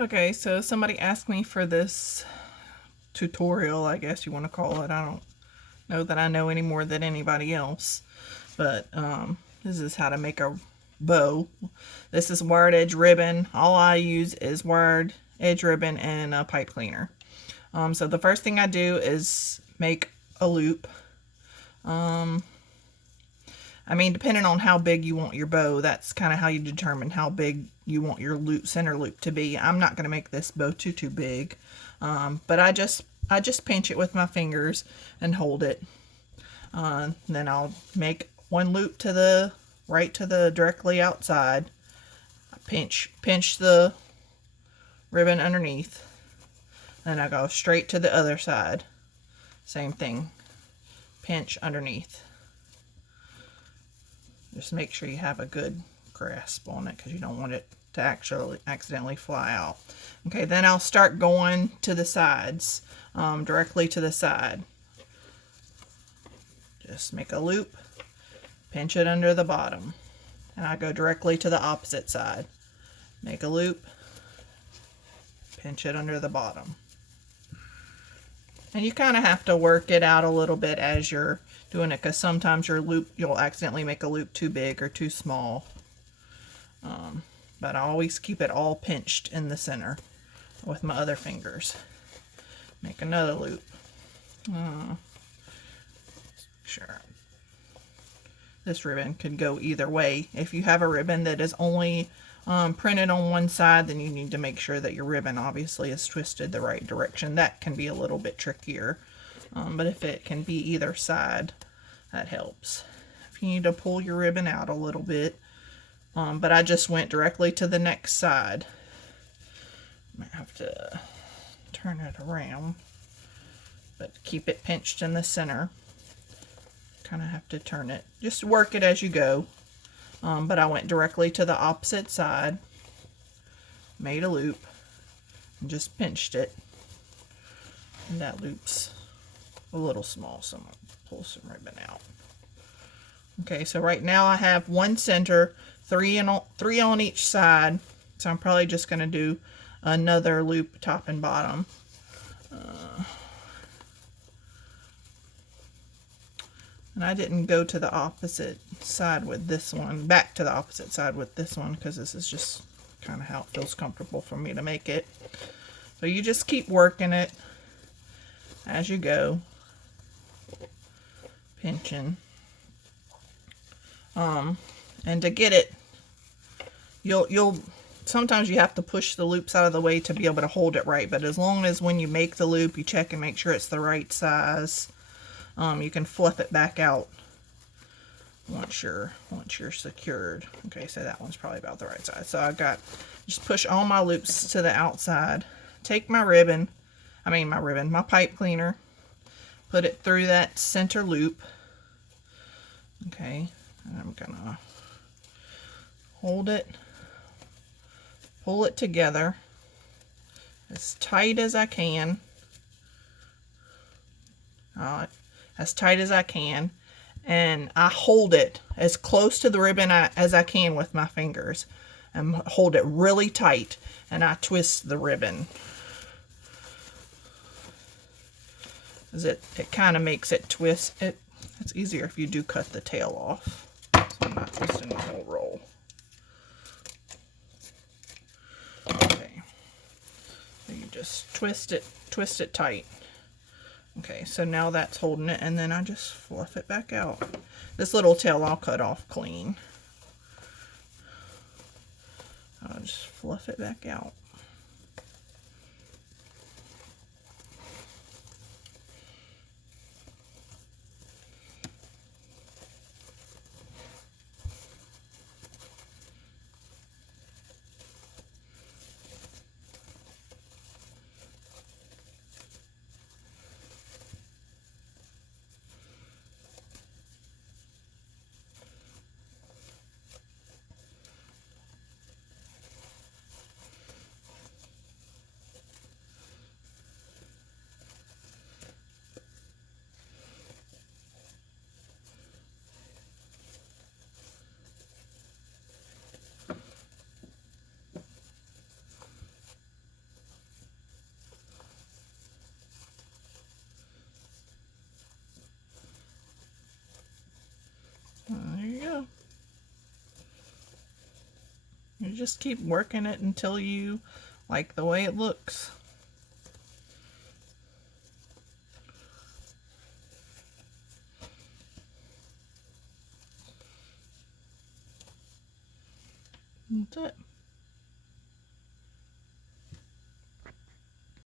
Okay, so somebody asked me for this tutorial, I guess you want to call it. I don't know that I know any more than anybody else, but this is how to make a bow. This is wired edge ribbon. All I use is wired edge ribbon and a pipe cleaner. So the first thing I do is make a loop. I mean, depending on how big you want your bow, that's kind of how you determine how big you want your loop, center loop to be. I'm not going to make this bow too big, but I just pinch it with my fingers and hold it. Then I'll make one loop to the right, to the directly outside. I pinch the ribbon underneath. Then I go straight to the other side. Same thing. Pinch underneath. Just make sure you have a good grasp on it because you don't want it to actually accidentally fly out. Okay, then I'll start going to the sides, directly to the side. Just make a loop, pinch it under the bottom, and I go directly to the opposite side. Make a loop, pinch it under the bottom. And you kind of have to work it out a little bit as you're doing it, because sometimes you'll accidentally make a loop too big or too small. But I always keep it all pinched in the center with my other fingers. Make another loop. Sure. This ribbon could go either way. If you have a ribbon that is only printed on one side, then you need to make sure that your ribbon obviously is twisted the right direction. That can be a little bit trickier, but if it can be either side, that helps. If you need to pull your ribbon out a little bit, but I just went directly to the next side. I might have to turn it around, but keep it pinched in the center. Kind of have to turn it, just work it as you go. But I went directly to the opposite side, made a loop, and just pinched it. And that loop's a little small, so I'm going to pull some ribbon out. Okay, so right now I have one center, three on each side, so I'm probably just going to do another loop top and bottom. And I didn't go to the opposite side with this one, back to the opposite side with this one, because this is just kind of how it feels comfortable for me to make it. So you just keep working it as you go, pinching. And to get it, you'll sometimes you have to push the loops out of the way to be able to hold it right, but as long as when you make the loop you check and make sure it's the right size, you can fluff it back out once you're secured. Okay, so that one's probably about the right size. So just push all my loops to the outside, take my my pipe cleaner, put it through that center loop. Okay, and I'm gonna hold it, pull it together as tight as I can. As tight as I can, and I hold it as close to the ribbon as I can with my fingers, and hold it really tight, and I twist the ribbon. It kind of makes it twist. It's easier if you do cut the tail off, so I'm not twisting the whole roll. Okay, so you just twist it tight. Okay, so now that's holding it, and then I just fluff it back out. This little tail I'll cut off clean. I'll just fluff it back out. You just keep working it until you like the way it looks. That's it.